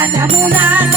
बाजूला